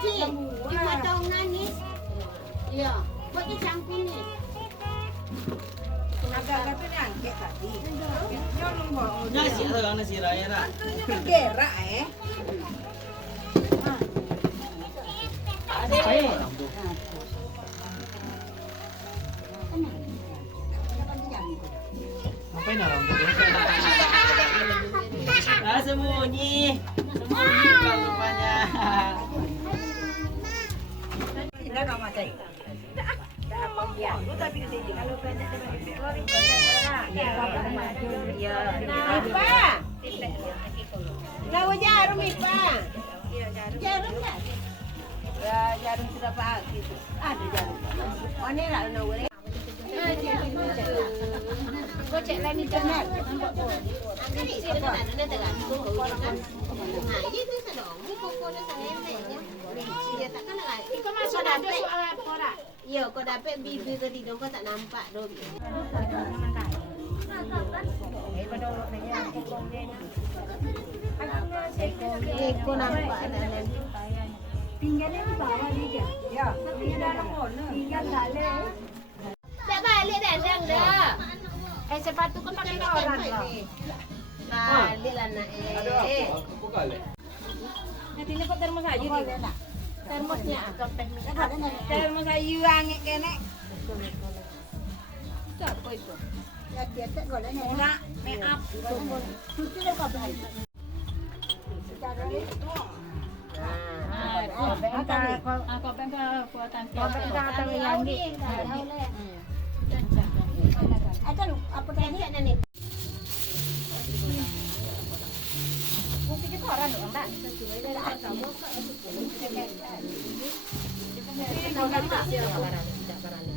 cik. Di potong nanis. Ya, buatnya campur ni. Agak-agak tu ni angkat tadi. Jangan bawa. Nasi atau nasi raya nak? Antunya bergerak Apa orang tu? Ngapain orang tu? Sembunyi kau rupanya. Dah nak macam ni. Ya, tapi kalau banyak ya. Apa? Lawa jarum Ipa. Jarum tak? Ya, jarum sudah pakai. Ada jarum. Oh, ni lah nak boleh. Kau cek lain ni jangan. Ambil ni sih dekat mana dekat kau kan. Nah, ini tu sedang. Ni koko dah sangat empeknya. Dia takkan nak. Kau masuk ada soal apa tak? Ya, kau dapat bibi tadi dong kau tak nampak dong. Kau nampak ada. Tinggalnya di bawah ni je. Ya, tinggal dalam mana? Tinggal dalam. Tak balik dah dah. Sepatu kan pakai orang lah. Balik lah nak. Apa kali? Nanti ni kau termos aja dia. Termosnya kotak ni. Termos aja angin kene. Siapa itu? Ya dia tak boleh ni. Nak make up. Cuci dah kau balik. Secara ni. Apa tadi ada ni? Mungkin kita orang dong tak? Sesuai dengan kamu. Kita barang.